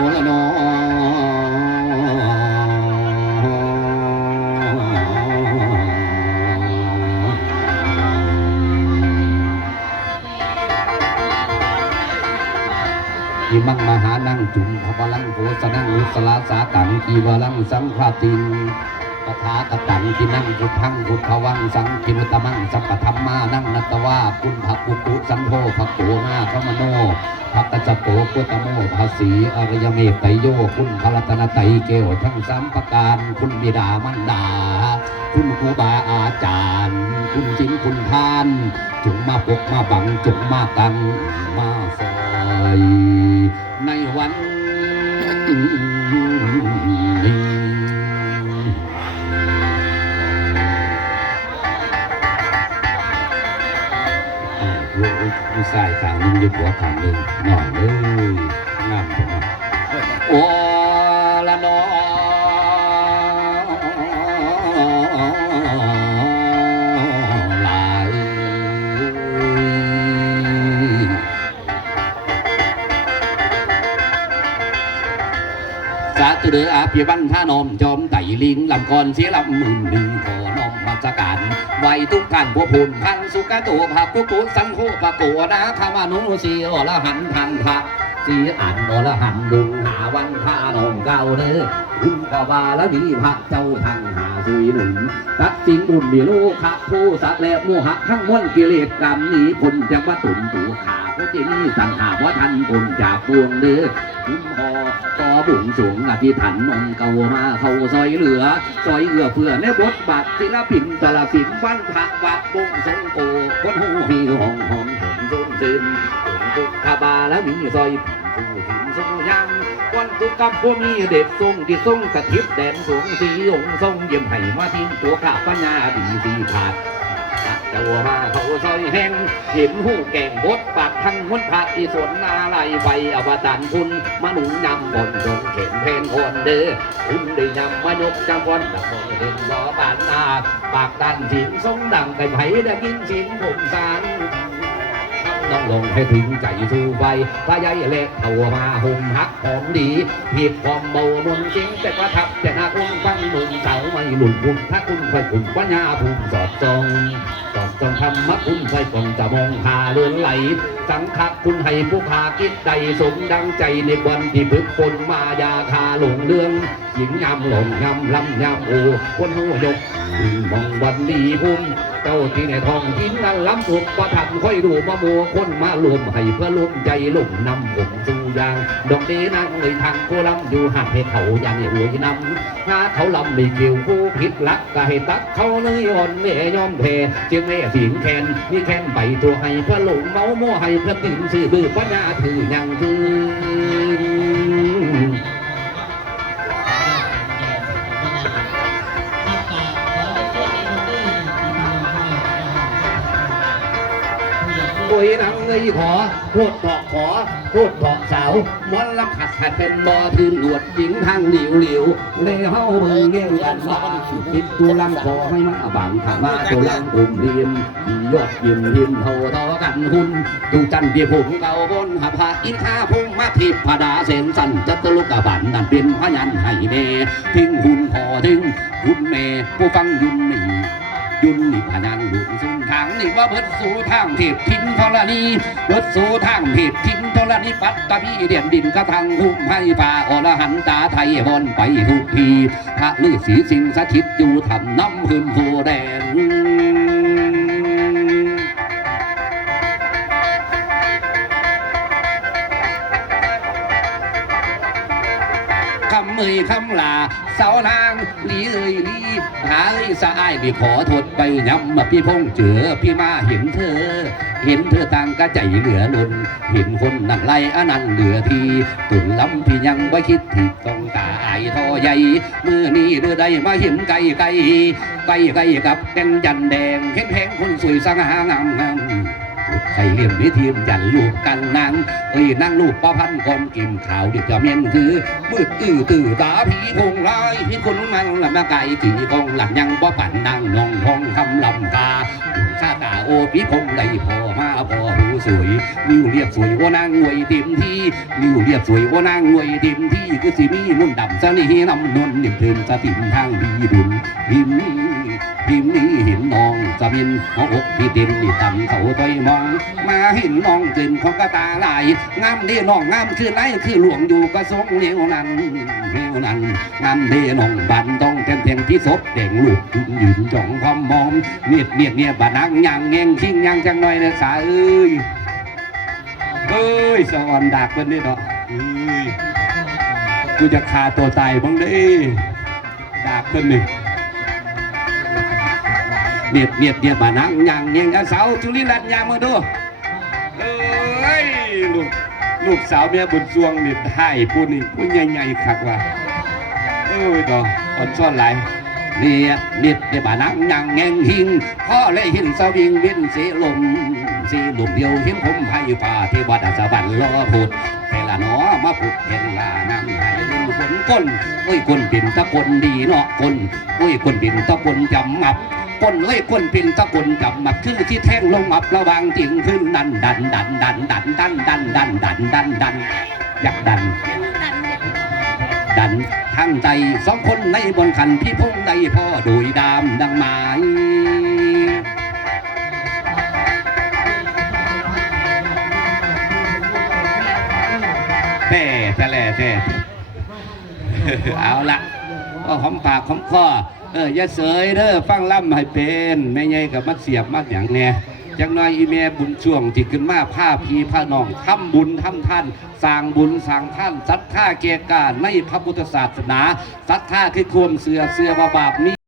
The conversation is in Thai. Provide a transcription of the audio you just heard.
อ้ละนออิมังมหานั่งจุมพระลังโกสนังอุสลาสาตังกีวลังสังฆาติน ปทาตตังกินั่งพุทธังพุทธวังสังกินุตมังสัพพธรรมานั่งนัตวาคุณภักกุตุสันโธภักโกนาคมโนภักกจจโปกุตโมภาษีอริยเมตไตโยคุณพรัตนไตเกวทั้งสามประการคุณบิดามันดา คุณครูบาอาจารย์ คุณจินคุณทาน จงมาปกมาบังจงมากันมาซอยในวันนี้ กลูกชายขางนึงลูกหัวขางนึงหน่อยเลยงามจังโอ้ละนอหลายสาธุเดืออาภิบันท่านอมจอมไต่ลิงลำกรเสียลำมื่นหนึ่งขอ นอมมาสการไว้ทุกท่านผู้พูนพันสุกะโตภาปุปุสังโฆปะโกนะคามานุสีอรหันต์ทันทะสีอันอรหันต์ดุงหาวันพานองเก่าเด้อคุณกบาละมีพระเจ้าทางหาสุยหนุนตัดสินบุญมีลูกขับผู้สักและโมหะทั้งมวลกิเลสกรรมนีพ้นจากวัตถุตัวขา ผู้ที่นี่สังหาว่าท่านพ้นจากปวงเด้อคุณพอต่อบุญสูงอธิษฐานองเก่ามาเข้าซอยเหลือ ซอยเอื้อเพื่อในบทบาทศิลปินตลาสินวันพระวัดบุงสงโกคนหูฮีห้องหองผมซุนซึมทุกขบาและมีซอยผู้หินทรงยังวันทุกกับพวมีเด็ดทรงที่ทรงสถิตแดนสูงสีองค์ทรงเยี่ยมให้มาทิ้งตัวข้าปัญญาดีสีขาด เจ้ามาเขาซอยแห้งเห็นหูแก่งบดปากทั้งมุนพระอีสวนนาลายไฟอวตารคุณมาหนุษย์นำบนดงเข็นเพนคนเด้อคุณได้ยำมายกจำวันละคนเห็นล้อบานนาปากดันถินทรงดังไก่ไผ่ได้กินชิ้นผมสารน้องลงให้ถึงใจสู้ไปพระยายเล็กเท่ามาหุ่มหักหอมดีผิดความเบามุนจริงแต่ประทับแต่นาคุณฟังมุนเสาไม่หลุดคุณถ้าคุณไปคุณปัญญาภูมิสอดทรง กอนจงทำมักคุณไฟก่อนจะมองหาเลื่อนไหล สังคักคุณให้ผู้พาคิดใดสมดังใจในวันที่พึกฝนมายาคาหลงเรื่องหญิงยำหลงยำลำยำโอคนหูยกมองวันดีพุ่มเจ้าที่ในทองทิ้นนั้นล้ำถูกประทับค่อยดูมาโมคนมารวมให้เพื่อรวมใจลุ่มนำผมสู่ยาง ดอกนี้นั่งเลยทางโคลำอยู่หักให้เขาอย่างอวยนำหาเขาลำไม่เกี่ยวผู้ผิดลักก็ให้ตักเขาเลยอ่อนแม่ยอมแพ้จึงแม่สิงแคนนี่แคนใบตัวให้พระหลงเมาโม่ให้พระติ่มสื่อบื้อปัญญาถือยังคือ โอ้ยนังเงยขอพูดบอกขอพูดบอกสาวมอนลำขัดขัดเป็นบอทืนหนวดหญิงทางเหลียวเหลียวเลยเฮาเบิ่งเงี้ยกันบ้านปิดตัวลังขอให้มาบังข้ามาตัวลังอุ่มเรียมยอดยิมยิมเท่าต่อกันหุ่นดูจันเบียผมเก่าบนหาผาอินทาพงมาทิพดาเสนสันจัตลุกบันนันเป็นพยันให้แน่ทิ้งหุ่นขอทิ้งหุ่นแม่ผู้ฟังยุ่นนี่ยุ่นนี่พนังหลุนซึ่งทางนี่ว่าเบิดสู่ทางเทพทิ้งธรณีเบิดสู่ทางเทพทิ้งธรณีปัตตพีเดียนดินกระทังหุ่มให้ป่าอรหันตาไทยบอนไปทุกทีพระฤาษีสิงสถิตอยู่ทำน้ำพื้นโพแดงำเมยคำลา เสานางหลีเอ้ยลีหาเอ้ยสะอายพี่ขอโทษไปย้ำมาพี่พงเจอพี่มาเห็นเธอ เห็นเธอต่างกระใจเหลือล้นเห็นคนนั่งไล่อันนั้นเหลือทีตุ่นล้ำพี่ยังไว้คิดที่ต้องตาอายทอใหญ่มือนี้เดือใดมาเห็นไก่ไก่ไก่ไก่กับแก่นยันแดงเข้มแข็งคนสวยสง่างามงาม ใส่เลี่ยมวิทีมยันลูกกันนางเอ้ยนั่งลูกป้าพันกอนกินข้าวเดี๋ยวจะเมียนคือมืดอื้อตื่อตาผีคงลายพี่คนมันลำมาไก่ถีกองหลังยังป้ปั่นนางนองทองคำลำกาชาตาโอพี่คงได้พอมาพอหูสวยนิ้วเรียบสวยว่านางงวยเต็มที่นิ้วเรียบสวยว่านางงวยเต็มที่คือสิมีนุ่นดำสนีน้ำนวลนิ่มเทินสติมทางดีดุลพิมพ์พิมพ์ นี้เห็นมองสะบินหัวอกพี่ตินนี่ตำเขาต้อยมอง มาเห็นน้องตื่นของกระตาลายงามเด้น้องงามคือไรคือหลวงอยู่กระทรงเหนียวนั้นเหนียวนั้นงามเด้น้องบันต้องเต็มเต็มที่ศพเด่งลูกยืนจ้องพอมมอมเนียดเนียดเนียบานังยังแงงชิงยังจังหน่อยนะสาเอ้ยเอ้ยสวรรค์ดักเพิ่นนี่เนาะเอ้ยกูจะฆ่าตัวตายบ้างเด้ดักเพิ่นนี่ เนียดเนียดเนียดบานังยังแงงเอาเสาจุลิรันยางมาดูเอ้ยลูกลูกสาวเมียบุญซวงนี่ให้ผู้นี่ผู้ใหญ่ๆคักว่าเอ้ยดอกอ่อนซ่อนหลายเนี่ยนิดเดบานังยังแงงหิงพ่อเลยหินสวิงว้นเสลมสีลมเดียวเห็นผมไผ่ป่าที่วัดอาสาบันรอพุดเฮละหนอมาพุดเห็นลานำให้ลืมฝนก้นโอ้ยคนเป็นตะคนดีเนาะคนโอ้ยคนเป็นตะคนจำมับ คนเอ้ยคนป็นตะกนกับมักคือที่แท่งลงอับระวังจิงขึ้นดันดันดันดันดันดันดันดันดันดันดันอยากดัน ดันทั้งใจสองคนในบนขันพี่พงได้พ่อโดยดามดังหมายแต่แต่แล่แต่เอาละก็หอมปากหอมคอ เอออย่าเสยเด้อฟังล่ำให้เป็นแม่ใหญ่กับมักเสียบมักอย่างแน่จังน้อยอีแม่บุญช่วงที่ขึ้นมาผ้าพีผ้าน้องทำบุญทำท่านสร้างบุญสร้างท่านศรัทธาเกียรติกาในพระพุทธศาสนาศรัทธาคือความเสือเสือบาบาปนี้